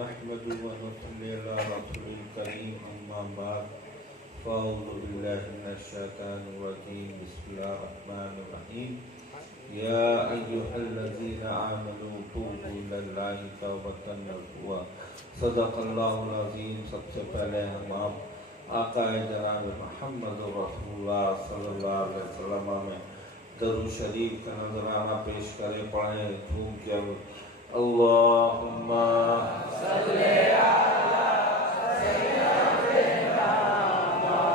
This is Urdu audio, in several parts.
نحمده ونصلي على رسول الكريم أما بعد فأعوذ بالله من الشيطان الرجيم بسم الله الرحمن الرحيم يا أيها الذين آمنوا توبوا إلى الله توبة نصوحا صدق الله العظيم. سب سے پہلے ہم آپ آقا جناب محمد رسول اللہ صلی اللہ علیہ وسلم میں درود شریف کا نذرانہ پیش کریں، پڑھیں جھوم کے اللہم صلی علی سیدنا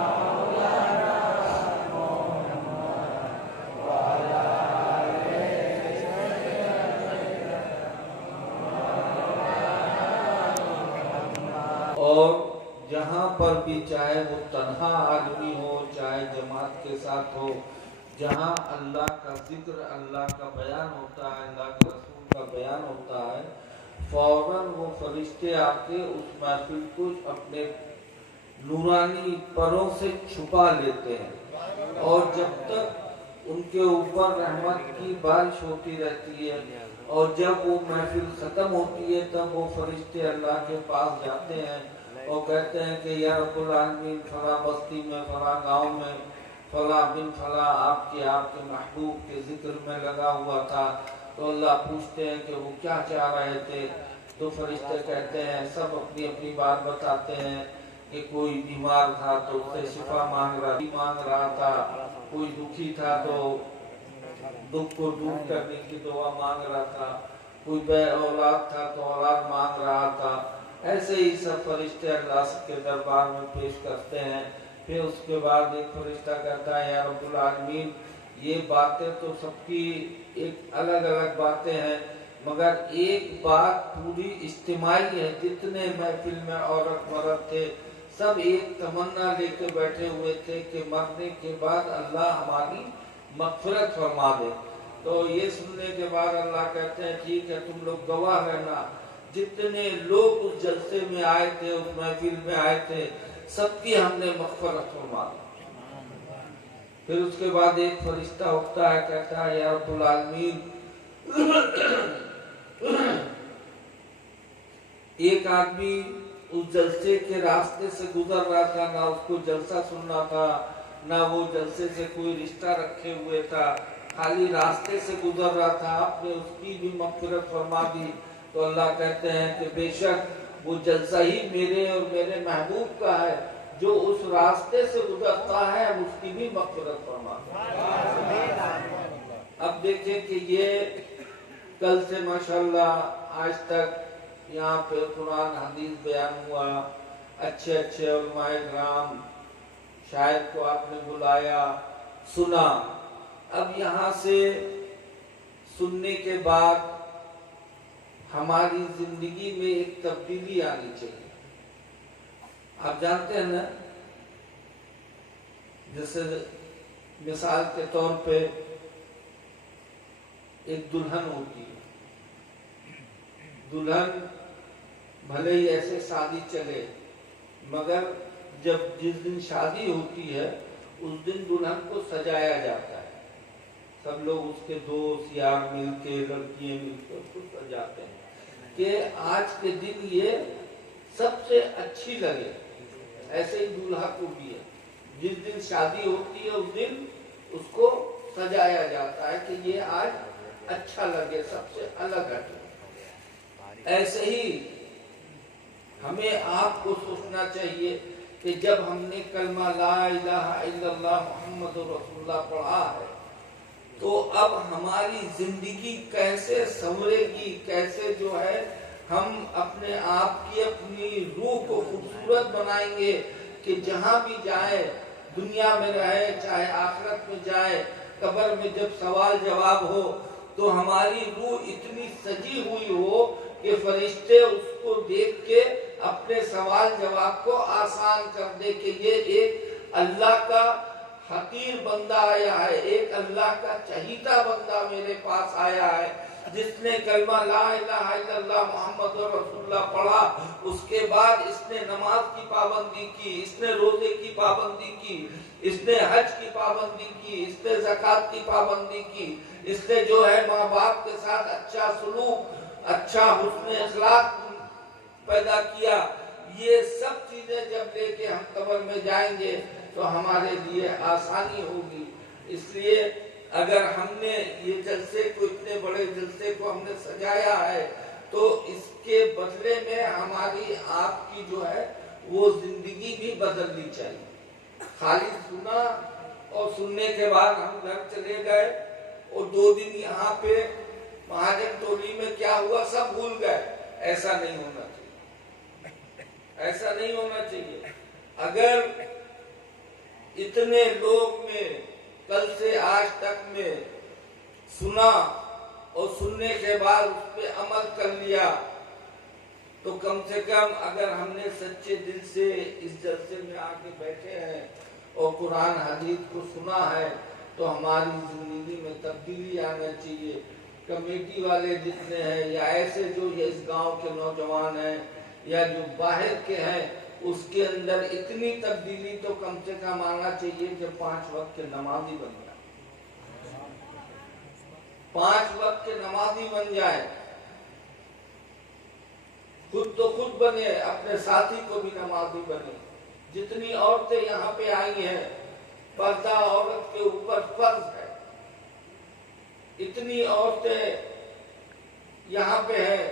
مولانا محمد وعلی آلہ سیدنا محمد. اور جہاں پر بھی چاہے وہ تنہا آدمی ہو چاہے جماعت کے ساتھ ہو، جہاں اللہ کا ذکر اللہ کا بیان ہوتا ہے، اللہ کے رسول کا بیان ہوتا ہے، فوراً وہ فرشتے آ کے اس محفل کو اپنے نورانی پروں سے چھپا لیتے ہیں، اور جب تک ان کے اوپر رحمت کی بارش ہوتی رہتی ہے، اور جب وہ محفل ختم ہوتی ہے تب وہ فرشتے اللہ کے پاس جاتے ہیں اور کہتے ہیں کہ یا رب العالمین فلاں بستی میں فلاں گاؤں میں فلاں بن فلاں آپ کے محبوب کے ذکر میں لگا ہوا تھا. تو اللہ پوچھتے ہیں کہ وہ کیا چاہ رہے تھے، تو فرشتے کہتے ہیں، سب اپنی اپنی بات بتاتے ہیں کہ کوئی بیمار تھا تو اس سے شفا مانگ رہا تھا، کوئی دکھی تھا تو دکھ کو دور کرنے کی دعا مانگ رہا تھا، کوئی بے اولاد تھا تو اولاد مانگ رہا تھا. ایسے ہی سب فرشتے اللہ کے دربار میں پیش کرتے ہیں. پھر اس کے بعد ایک فرشتہ کہتا ہے یا رب العالمین یہ باتیں تو سب کی ایک الگ الگ باتیں ہیں، مگر ایک بات پوری اجتماعی ہے، جتنے محفل میں عورت مرد تھے سب ایک تمنا لے کے بیٹھے ہوئے تھے کہ مرنے کے بعد اللہ ہماری مغفرت فرما دے. تو یہ سننے کے بعد اللہ کہتے ہیں ٹھیک ہے تم لوگ گواہ رہنا، جتنے لوگ اس جلسے میں آئے تھے اس محفل میں آئے تھے سب کی ہم نے مغفرت فرما دی. پھر اس کے بعد ایک فرشتہ اٹھتا ہے، کہتا ہے یا رب العالمین ایک آدمی اس جلسے کے راستے سے گزر رہا تھا، نہ اس کو جلسہ سننا تھا نہ وہ جلسے سے کوئی رشتہ رکھے ہوئے تھا، خالی راستے سے گزر رہا تھا، آپ نے اس کی بھی مغفرت فرما دی. تو اللہ کہتے ہیں کہ بے شک وہ جلسہ ہی میرے اور میرے محبوب کا ہے، جو اس راستے سے گزرتا ہے اس کی بھی مغفرت فرماتا ہے. اب دیکھیں کہ یہ کل سے ماشاءاللہ آج تک یہاں پہ قرآن حدیث بیان ہوا، اچھے اچھے علماء کرام شاعر کو آپ نے بلایا، سنا. اب یہاں سے سننے کے بعد ہماری زندگی میں ایک تبدیلی آنی چاہیے. آپ جانتے ہیں نا، جیسے مثال کے طور پہ ایک دلہن ہوتی ہے، دلہن بھلے ہی ایسے شادی چلے، مگر جس دن شادی ہوتی ہے اس دن دلہن کو سجایا جاتا ہے. سب لوگ اس کے دوست یار مل کے لڑکیاں مل کے اس کو سجاتے ہیں کہ آج کے دن یہ سب سے اچھی لگے. ایسے ہی دولہا کو بھی ہے، جس دن شادی ہوتی ہے اس دن اس کو سجایا جاتا ہے کہ یہ آج اچھا لگے، سب سے الگ ہٹے. ایسے ہی ہمیں آپ کو سوچنا چاہیے کہ جب ہم نے کلمہ لا الہ الا اللہ محمد رسول اللہ پڑھا ہے تو اب ہماری زندگی کیسے سنورے گی، کیسے جو ہے ہم اپنے آپ کی اپنی روح کو خوبصورت بنائیں گے کہ جہاں بھی جائے، دنیا میں رہے چاہے آخرت میں جائے، قبر میں جب سوال جواب ہو تو ہماری روح اتنی سجی ہوئی ہو کہ فرشتے اس کو دیکھ کے اپنے سوال جواب کو آسان کر دے کہ یہ ایک اللہ کا حقیر بندہ آیا ہے، ایک اللہ کا چہیتا بندہ میرے پاس آیا ہے جس نے کلمہ لا الہ الا اللہ محمد رسول اللہ پڑھا. اس کے بعد اس نے نماز کی پابندی کی، اس نے روزے کی پابندی کی، اس نے حج کی پابندی کی، اس نے زکوٰۃ کی پابندی کی، اس نے جو ہے ماں باپ کے ساتھ اچھا سلوک، اچھا حسن اخلاق پیدا کیا، یہ سب چیزیں جب لے کے ہم قبر میں جائیں گے تو ہمارے لیے آسانی ہوگی۔ اس لیے اگر ہم نے یہ جلسے کو، اتنے بڑے جلسے کو ہم نے سجایا ہے، تو اس کے بدلے میں ہماری آپ کی جو ہے وہ زندگی بھی بدلنی چاہیے۔ خالی سنا اور سننے کے بعد ہم گھر چلے گئے اور 2 دن یہاں پہ مہاجن ٹولی میں کیا ہوا سب بھول گئے، ایسا نہیں ہونا چاہیے، ایسا نہیں ہونا چاہیے۔ اگر اتنے لوگ میں کل سے آج تک میں سنا اور سننے کے بعد اس پہ عمل کر لیا، تو کم سے کم اگر ہم نے سچے دل سے اس جلسے میں آ کے بیٹھے ہیں اور قرآن حدیث کو سنا ہے، تو ہماری زندگی میں تبدیلی آنا چاہیے۔ کمیٹی والے جتنے ہیں یا ایسے جو اس گاؤں کے نوجوان ہیں یا جو باہر کے ہیں، اس کے اندر اتنی تبدیلی تو کم سے کم آنا چاہیے کہ 5 وقت کے نمازی بن جائے، 5 وقت کے نمازی بن جائے، خود تو خود بنے، اپنے ساتھی کو بھی نمازی بنے۔ جتنی عورتیں یہاں پہ آئی ہیں، پردہ عورت کے اوپر فرض ہے، اتنی عورتیں یہاں پہ ہیں،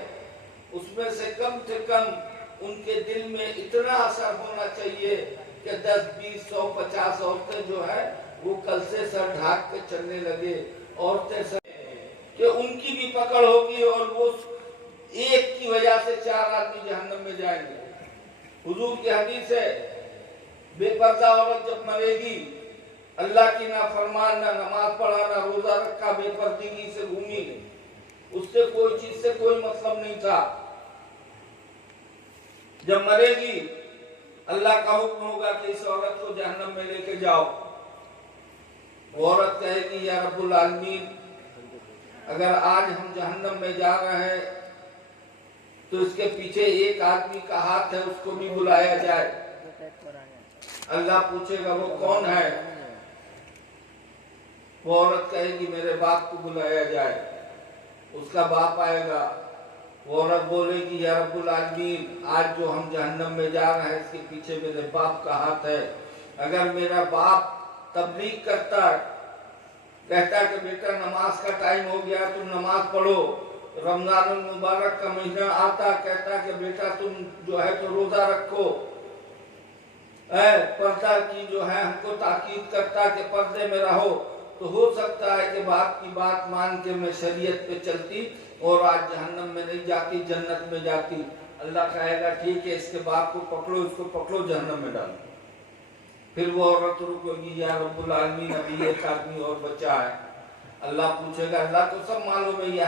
اس میں سے کم ان کے دل میں اتنا اثر ہونا چاہیے کہ 10 20 100 50 عورتیں جو ہے وہ کل سے سر ڈھانک کے چلنے لگے، عورتیں سر کہ ان کی بھی پکڑ ہوگی اور وہ ایک کی وجہ سے 4 آدمی جہنم میں جائیں گے۔ حضور کی حدیث ہے، بے پردہ عورت جب مرے گی، اللہ کی نافرمان، نہ نماز پڑھا نہ روزہ رکھا، بے پردگی سے گھومی، اس سے کوئی چیز سے کوئی مطلب نہیں تھا، جب مرے گی اللہ کا حکم ہوگا کہ اس عورت کو جہنم میں لے کے جاؤ۔ وہ عورت کہے گی یا رب العالمین، اگر آج ہم جہنم میں جا رہے ہیں تو اس کے پیچھے ایک آدمی کا ہاتھ ہے، اس کو بھی بلایا جائے۔ اللہ پوچھے گا وہ کون ہے؟ وہ عورت کہے گی میرے باپ کو بلایا جائے، اس کا باپ آئے گا۔ وہ عورت بولے گی یا رب العالمین، آج جو ہم جہنم میں جا رہے ہیں اس کے پیچھے میرے باپ کا ہاتھ ہے، اگر میرا باپ تبلیغ کرتا، کہتا کہ بیٹا نماز کا ٹائم ہو گیا تم نماز پڑھو، رمضان المبارک کا مہینہ آتا کہتا کہ بیٹا تم جو ہے تو روزہ رکھو، پردہ کی جو ہے ہم کو تاکید کرتا کہ پردے میں رہو، تو ہو سکتا ہے کہ باپ کی بات مان کے میں شریعت پہ چلتی اور آج جہنم میں نہیں جاتی، جنت میں جاتی۔ اللہ کہے گا ٹھیک ہے، اس کے باپ کو پکڑو، اس کو پکڑو، جہنم میں ڈالو۔ پھر وہ عورت رکے گی یا رب العالمین ابھی ایک آدمی اور بچا ہے۔ اللہ پوچھے گا، اللہ کو سب معلوم ہے، یہ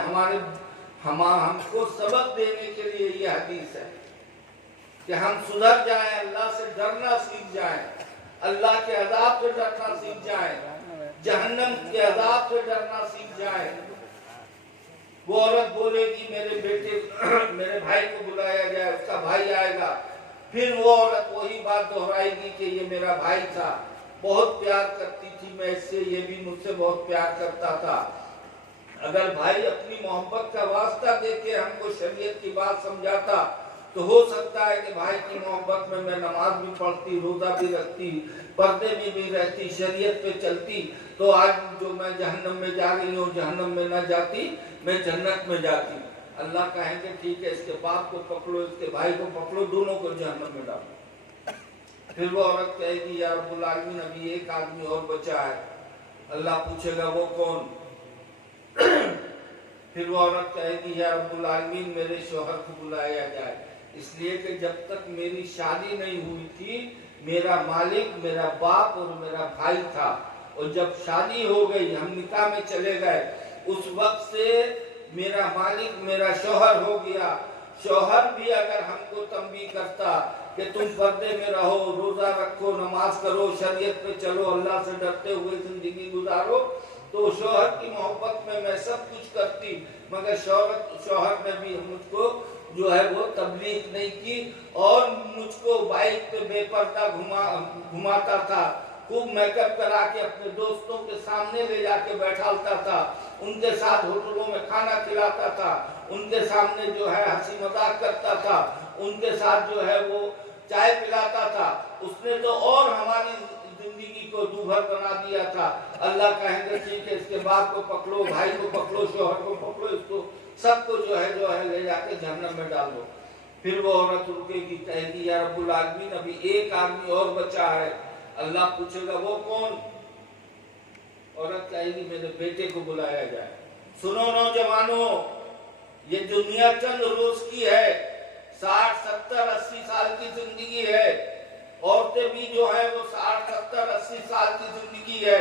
ہم کو سبق دینے کے لیے یہ حدیث ہے کہ ہم سدھر جائیں، اللہ سے ڈرنا سیکھ جائیں، اللہ کے عذاب سے ڈرنا سیکھ جائیں، جہنم کے عذاب سے ڈرنا سیکھ جائیں۔ وہ عورت بولے گی میرے بیٹے میرے بھائی کو بلایا جائے، اس کا بھائی آئے گا۔ پھر وہ عورت وہی بات دہرائے گی کہ یہ میرا بھائی تھا، بہت پیار کرتی تھی میں اس سے، یہ بھی مجھ سے بہت پیار کرتا تھا۔ اگر بھائی اپنی محبت کا واسطہ دے کے ہم کو شریعت کی بات سمجھاتا تو ہو سکتا ہے کہ بھائی کی محبت میں نماز بھی پڑھتی، روزہ بھی رکھتی، پردے میں بھی رہتی، شریعت پہ چلتی، تو آج جو میں جہنم میں جا رہی ہوں جہنم میں نہ جاتی، میں جنت میں جاتی۔ اللہ کہیں گے ٹھیک ہے، اس کے باپ کو پکڑو، اس کے بھائی کو پکڑو، دونوں کو جہنم میں ڈالو۔ پھر وہ عورت کہے گی یا رب العالمین ابھی ایک آدمی اور بچا ہے۔ اللہ پوچھے گا وہ کون؟ پھر وہ عورت کہے گی یا رب العالمین میرے شوہر کو بلایا جائے، اس لیے کہ جب تک میری شادی نہیں ہوئی تھی میرا مالک میرا باپ اور میرا بھائی تھا، اور جب شادی ہو گئی ہم نکاح میں چلے گئے، اس وقت سے میرا مالک میرا شوہر ہو گیا۔ شوہر بھی اگر ہم کو تنبیہ کرتا کہ تم پردے میں رہو، روزہ رکھو، نماز کرو، شریعت پہ چلو، اللہ سے ڈرتے ہوئے زندگی گزارو، تو شوہر کی محبت میں میں سب کچھ کرتی، مگر شوہر نے بھی مجھ کو جو ہے وہ تبلیغ نہیں کی اور مجھ کو بائک پہ بے پردہ گھماتا تھا، خوب میک اپ کرا کے اپنے دوستوں کے سامنے لے جا کے بیٹھالتا تھا، ان کے ساتھ ہوٹلوں میں کھانا کھلاتا تھا، ان کے سامنے جو ہے ہنسی مذاق کرتا تھا، ان کے ساتھ جو ہے وہ چائے پلاتا تھا، اس نے تو اور ہماری زندگی کو دوبھر بنا دیا تھا۔ اللہ کہیں گے ٹھیک ہے، اس کے باپ کو پکڑو، بھائی کو پکڑو، شوہر کو پکڑو، اس کو سب کو جو ہے لے جا کے جہنم میں ڈال دو۔ پھر وہ عورت رکے گی، کہے گی یا رب العالمین ابھی ایک آدمی اور بچا ہے۔ اللہ پوچھے گا وہ کون؟ عورت کہے گی میرے بیٹے کو بلایا جائے۔ سنو نوجوانوں، یہ دنیا چند روز کی ہے، 60 70 80 سال کی زندگی ہے۔ عورتیں بھی جو ہے وہ 60 70 80 سال کی زندگی ہے۔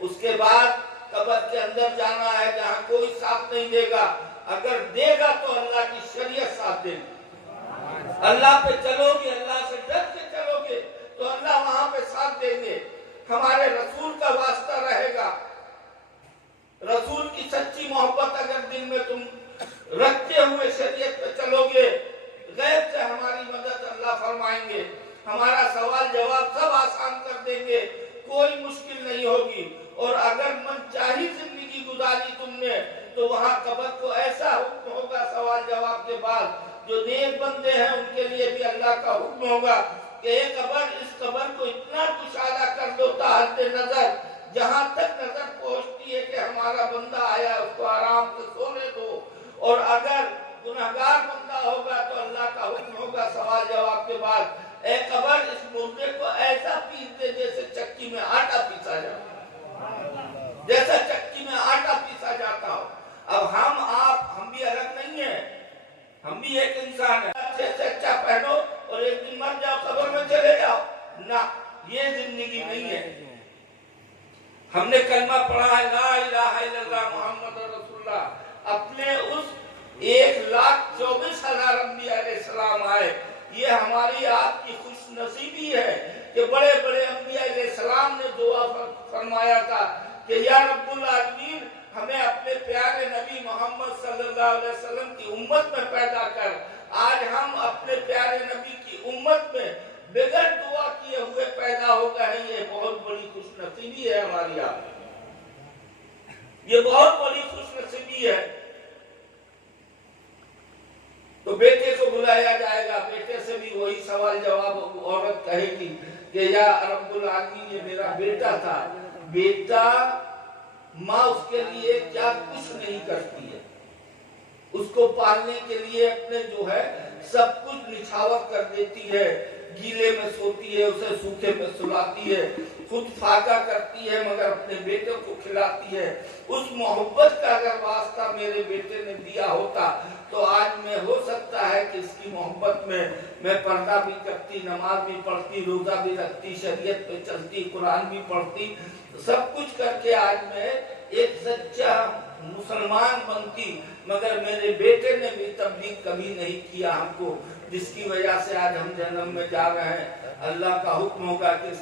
اس کے بعد قبر کے اندر جانا ہے جہاں کوئی ساتھ نہیں دے گا، اگر دے گا تو اللہ کی شریعت ساتھ دے گی۔ اللہ پہ چلو گے، اللہ سے ڈر کے چلو گے تو اللہ وہاں پہ ساتھ دیں گے۔ ہمارے رسول کا واسطہ رہے گا، رسول کی سچی محبت اگر دل میں تم رکھتے ہوئے شریعت پہ چلو گے، غیب سے ہماری مدد اللہ فرمائیں گے، ہمارا سوال جواب سب آسان کر دیں گے، کوئی مشکل نہیں ہوگی۔ اور اگر من چاہی زندگی گزاری تم نے تو وہاں قبر کو ایسا حکم ہوگا سوال جواب کے بعد، جو نیک بندے ہیں ان کے لیے بھی اللہ کا حکم ہوگا کہ ایک قبر، اس قبر کو اتنا کشادہ کر دو تحت نظر، جہاں تک نظر پہنچتی ہے کہ ہمارا بندہ آیا اس کو آرام سے سونے دو۔ اور اگر گناہگار بندہ ہوگا تو اللہ کا حکم ہوگا سوال جواب کے بعد، اے قبر اس مردے کو ایسا پیس دے جیسے چکی میں آٹا پیسا جاتا، جیسا چکی میں آٹا پیسا جاتا ہو۔ اب ہم بھی الگ نہیں ہیں، ہم بھی ایک انسان ہیں۔ اچھے سے اچھا پہنو اور ایک دن مر جاؤ قبر میں چلے جاؤ، نہ، یہ زندگی نہیں ہے۔ ہم نے کلمہ پڑھا ہے لا الہ الا اللہ محمد رسول اللہ، اپنے اس 1,24,000 انبیاء علیہ السلام آئے۔ یہ ہماری آپ کی خوش نصیبی ہے کہ بڑے بڑے انبیاء علیہ السلام نے دعا فرمایا تھا کہ یا رب العالمین ہمیں اپنے پیارے نبی محمد صلی اللہ علیہ وسلم کی امت میں پیدا کر۔ آج ہم اپنے پیارے نبی کی امت میں بغیر دعا کیے ہوئے پیدا ہو گئے ہیں، یہ بہت بڑی خوش نصیبی ہے ہماری آپ، یہ بہت بڑی خوش نصیبی ہے۔ تو بیٹے کو بلایا جائے گا، بیٹے سے بھی وہی سوال جواب عورت کہے گی کہ یا رب العالمین یہ میرا بیٹا تھا۔ بیٹا، ماں اس کے لیے کیا کچھ نہیں کرتی ہے، اس کو پالنے کے لیے اپنے جو ہے سب کچھ نچھاور کر دیتی ہے، گیلے میں سوتی ہے، اسے سوکھے میں سلاتی ہے، خود فاقہ کرتی ہے مگر اپنے بیٹے کو کھلاتی ہے۔ اس محبت کا اگر واسطہ میرے بیٹے نے دیا ہوتا تو آج میں ہو سکتا ہے کہ اس کی محبت میں پردہ بھی کرتی، نماز بھی پڑھتی، روزہ بھی رکھتی، شریعت پہ چلتی، قرآن بھی پڑھتی، سب کچھ کر کے آج میں ایک سچا مسلمان بنتی، مگر میرے بیٹے نے بھی تبلیغ کبھی نہیں کیا ہم کو، جس کی وجہ سے آج ہم جہنم میں جا رہے ہیں۔ اللہ کا حکم ہوگا کہ